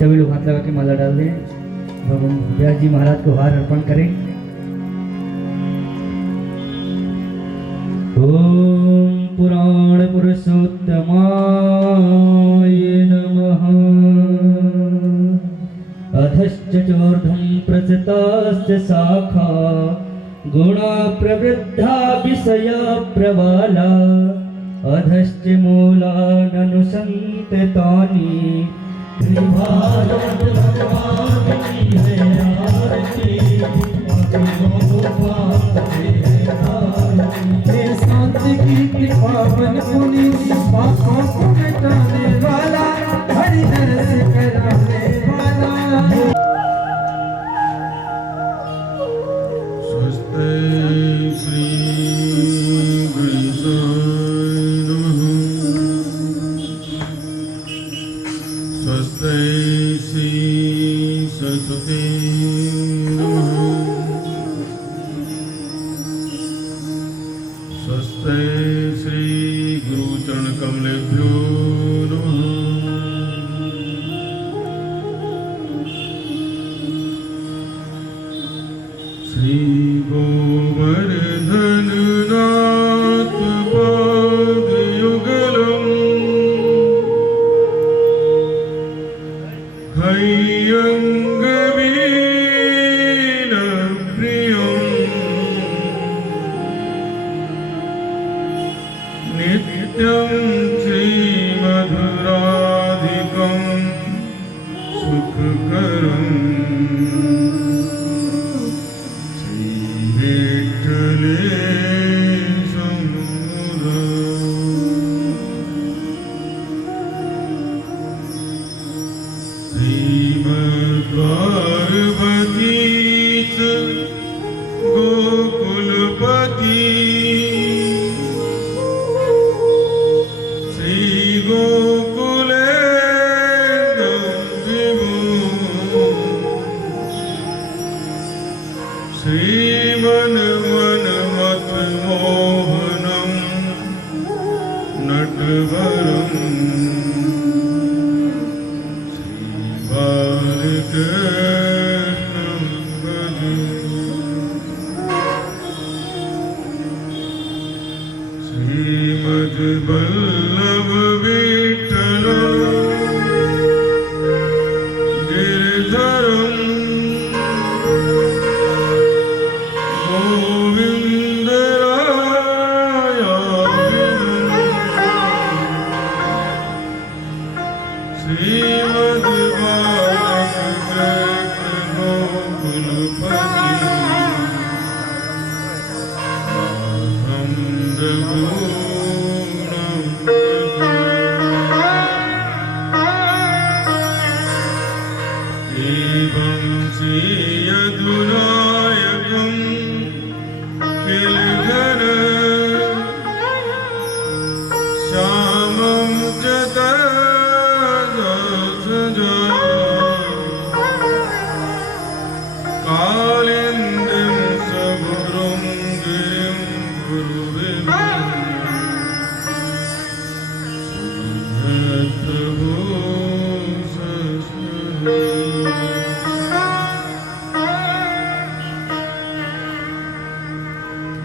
सभी लोग हाथ लगा के माला डाल दें। भगवान व्यास जी महाराज को हार अर्पण करें। ओम पुराण पुरुषोत्तमाय नमः। अधश्च चोर्ध्वं प्रसृतास्य शाखा गुणा प्रवृद्धा विषया प्रबाला। अधश्च मूलाननुसन्ति तानि। भारत भगवान की है आरती, शांति की कृपा बन पुनि पापों को मिटाने वाला, हरि दर्श कराने वाला। स्वस्ति श्री गणेशाय नमः। स्वस्ति श्री सरस्वती नमः। स्वस्ति श्री गुरुचरण कमलेभ्यो नमः। श्री गोवर्धन नाथ पादयुगलम् हय्यङ्गवीणप्रियम् नित्यं श्रीमधुराधिकं सुखकरम् श्रीमद्पार्वतीश गोकुलपति श्री गोकुलेन्द्रं विभो श्रीमन्मन्मथमोहनं नटवरम् बालकृष्णं भजे। श्रीमद्वल्लभ विठ्ठल गिरिधरं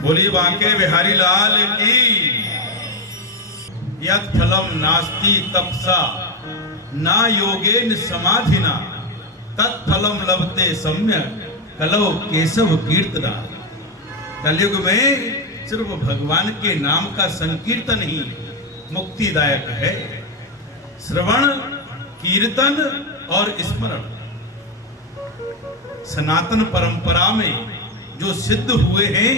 बोली बांके बिहारी लाल की। यत् फलम नास्ति तपसा ना योगेन समाधिना तत्फलम लभते सम्यक कलौ केशव कीर्तना। कलयुग में सिर्फ भगवान के नाम का संकीर्तन ही मुक्तिदायक है। श्रवण, कीर्तन और स्मरण सनातन परंपरा में जो सिद्ध हुए हैं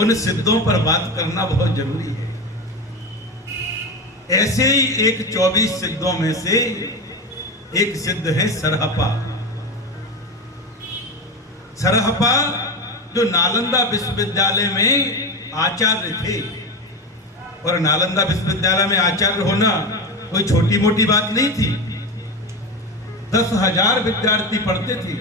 उन सिद्धों पर बात करना बहुत जरूरी है। ऐसे ही एक 24 सिद्धों में से एक सिद्ध है सरहपा। सरहपा जो नालंदा विश्वविद्यालय में आचार्य थे, और नालंदा विश्वविद्यालय में आचार्य होना कोई छोटी मोटी बात नहीं थी। 10,000 विद्यार्थी पढ़ते थे।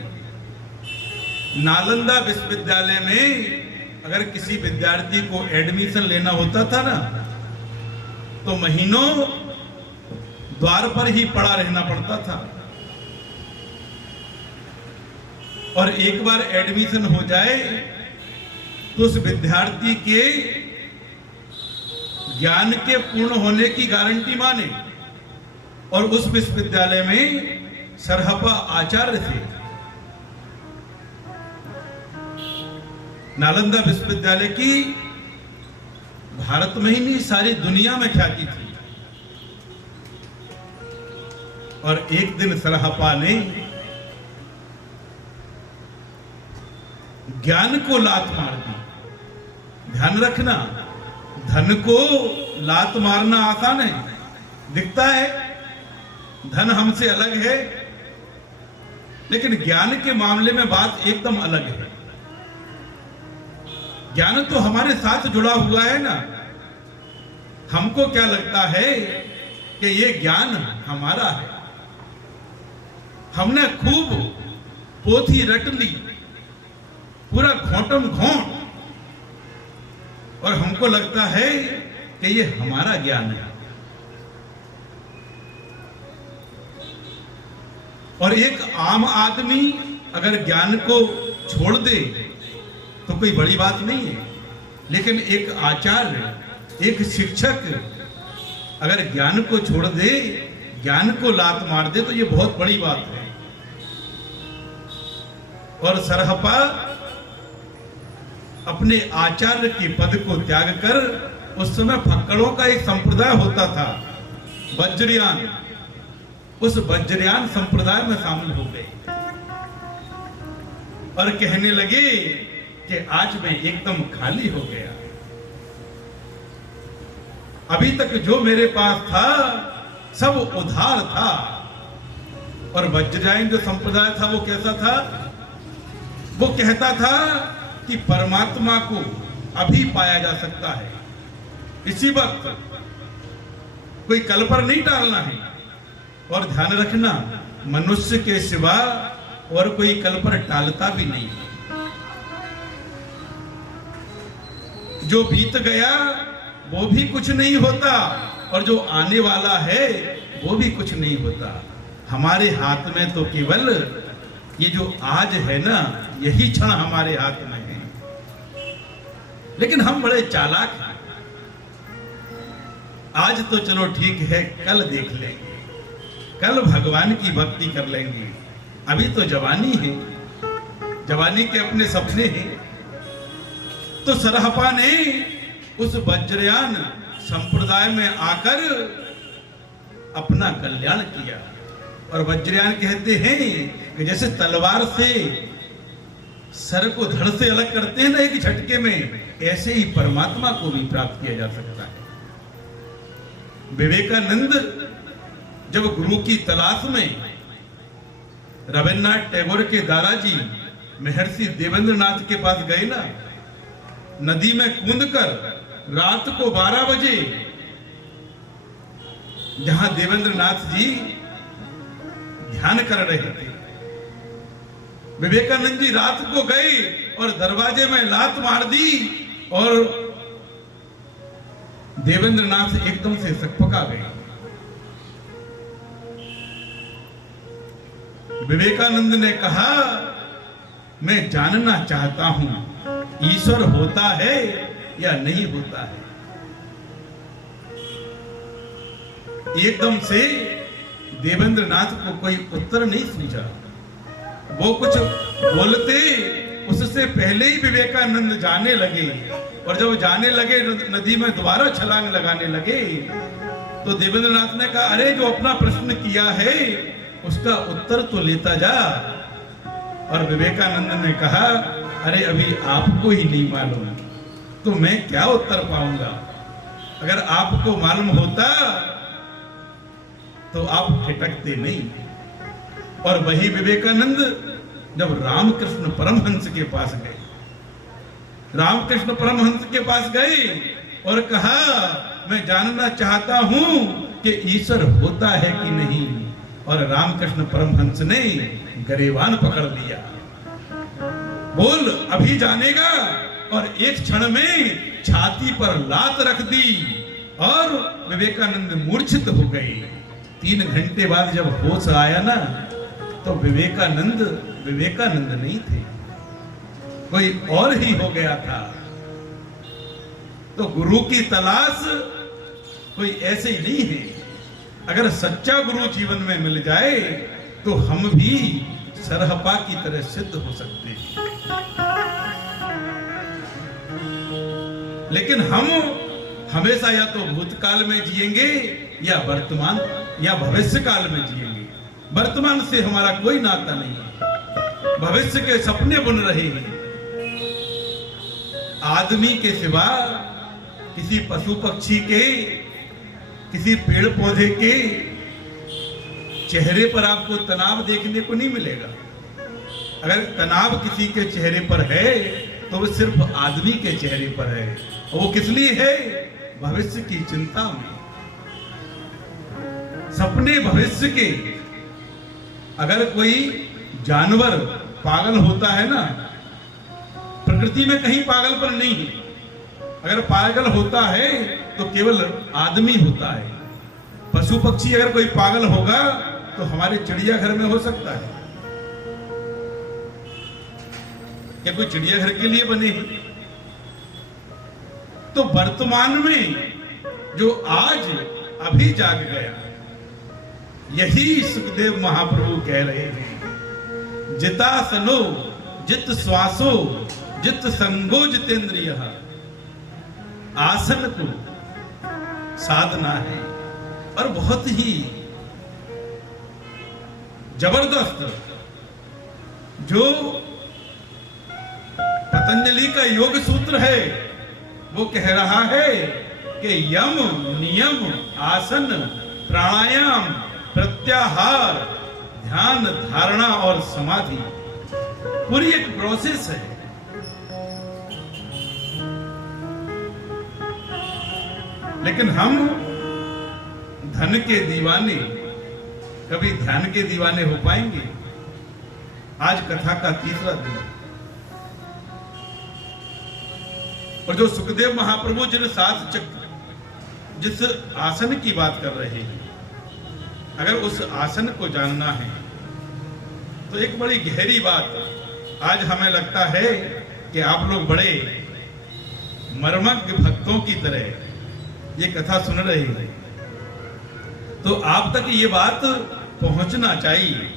नालंदा विश्वविद्यालय में अगर किसी विद्यार्थी को एडमिशन लेना होता था ना, तो महीनों द्वार पर ही पड़ा रहना पड़ता था। और एक बार एडमिशन हो जाए तो उस विद्यार्थी के ज्ञान के पूर्ण होने की गारंटी माने। और उस विश्वविद्यालय में सरहपा आचार्य थे। नालंदा विश्वविद्यालय की भारत में ही नहीं सारी दुनिया में ख्याति थी। और एक दिन सरहपा ने ज्ञान को लात मार दी। ध्यान रखना, धन को लात मारना आसान है, दिखता है धन हमसे अलग है, लेकिन ज्ञान के मामले में बात एकदम अलग है। ज्ञान तो हमारे साथ जुड़ा हुआ है ना। हमको क्या लगता है कि ये ज्ञान हमारा है, हमने खूब पोथी रट ली, पूरा घोंटम घोंट, और हमको लगता है कि ये हमारा ज्ञान है। और एक आम आदमी अगर ज्ञान को छोड़ दे तो कोई बड़ी बात नहीं है, लेकिन एक आचार्य, एक शिक्षक अगर ज्ञान को छोड़ दे, ज्ञान को लात मार दे, तो ये बहुत बड़ी बात है। और सरहपा अपने आचार्य के पद को त्याग कर, उस समय फक्कड़ों का एक संप्रदाय होता था वज्रयान, उस वज्रयान संप्रदाय में शामिल हो गए और कहने लगे कि आज मैं एकदम खाली हो गया। अभी तक जो मेरे पास था सब उधार था। और वज्रयान जो संप्रदाय था वो कैसा था? वो कहता था कि परमात्मा को अभी पाया जा सकता है, इसी वक्त, कोई कल पर नहीं टालना है। और ध्यान रखना, मनुष्य के सिवा और कोई कल पर टालता भी नहीं। जो बीत गया वो भी कुछ नहीं होता, और जो आने वाला है वो भी कुछ नहीं होता। हमारे हाथ में तो केवल ये जो आज है ना, यही क्षण हमारे हाथ में है। लेकिन हम बड़े चालाक हैं। आज तो चलो ठीक है, कल देख लेंगे, कल भगवान की भक्ति कर लेंगे, अभी तो जवानी है, जवानी के अपने सपने हैं। तो सरहपा ने उस वज्रयान संप्रदाय में आकर अपना कल्याण किया। और वज्रयान कहते हैं कि जैसे तलवार से सर को धड़ से अलग करते हैं ना एक झटके में, ऐसे ही परमात्मा को भी प्राप्त किया जा सकता है। विवेकानंद जब गुरु की तलाश में रविन्द्रनाथ टैगोर के दादाजी महर्षि देवेंद्रनाथ के पास गए ना, नदी में कूदकर रात को 12 बजे, जहां देवेंद्रनाथ जी ध्यान कर रहे थे, विवेकानंद जी रात को गए और दरवाजे में लात मार दी और देवेंद्रनाथ एकदम से सकपका गए। विवेकानंद ने कहा, मैं जानना चाहता हूं ईश्वर होता है या नहीं होता है। एकदम से देवेंद्रनाथ को कोई उत्तर नहीं सूझा। वो कुछ बोलते, उससे पहले ही विवेकानंद जाने लगे। और जब जाने लगे, नदी में दोबारा छलांग लगाने लगे, तो देवेंद्रनाथ ने कहा, अरे जो अपना प्रश्न किया है उसका उत्तर तो लेता जा। और विवेकानंद ने कहा, अरे अभी आपको ही नहीं मालूम तो मैं क्या उत्तर पाऊंगा। अगर आपको मालूम होता तो आप ठिठकते नहीं। और वही विवेकानंद जब रामकृष्ण परमहंस के पास गए, रामकृष्ण परमहंस के पास गए और कहा, मैं जानना चाहता हूं कि ईश्वर होता है कि नहीं। और रामकृष्ण परमहंस ने गरेबान पकड़ लिया, बोल अभी जानेगा। और एक क्षण में छाती पर लात रख दी और विवेकानंद मूर्छित हो गए। 3 घंटे बाद जब होश आया ना, तो विवेकानंद नहीं थे, कोई और ही हो गया था। तो गुरु की तलाश कोई ऐसे ही नहीं है। अगर सच्चा गुरु जीवन में मिल जाए तो हम भी सरहपा की तरह सिद्ध हो सकते हैं। लेकिन हम हमेशा या तो भूतकाल में जिएंगे या वर्तमान या भविष्य काल में जिएंगे। वर्तमान से हमारा कोई नाता नहीं है, भविष्य के सपने बुन रहे हैं। आदमी के सिवा किसी पशु पक्षी के, किसी पेड़ पौधे के चेहरे पर आपको तनाव देखने को नहीं मिलेगा। अगर तनाव किसी के चेहरे पर है तो वो सिर्फ आदमी के चेहरे पर है। वो किस लिए है? भविष्य की चिंता में, सपने भविष्य के। अगर कोई जानवर पागल होता है ना, प्रकृति में कहीं पागलपन नहीं है। अगर पागल होता है तो केवल आदमी होता है। पशु पक्षी अगर कोई पागल होगा तो हमारे चिड़ियाघर में हो सकता है। क्या कोई चिड़ियाघर के लिए बने हैं? तो वर्तमान में जो आज अभी जाग गया, यही सुखदेव महाप्रभु कह रहे हैं। जिता सनो जित श्वासो जित संगो जितेंद्रिय। आसन को साधना है और बहुत ही जबरदस्त। जो पतंजलि का योग सूत्र है वो कह रहा है कि यम नियम आसन प्राणायाम प्रत्याहार ध्यान धारणा और समाधि पूरी एक प्रोसेस है। लेकिन हम धन के दीवाने कभी ध्यान के दीवाने हो पाएंगे? आज कथा का तीसरा दिन और जो सुखदेव महाप्रभु जिस आसन की बात कर रहे हैं, अगर उस आसन को जानना है तो एक बड़ी गहरी बात आज हमें लगता है कि आप लोग बड़े मर्मज्ञ भक्तों की तरह ये कथा सुन रहे हैं, तो आप तक ये बात पहुंचना चाहिए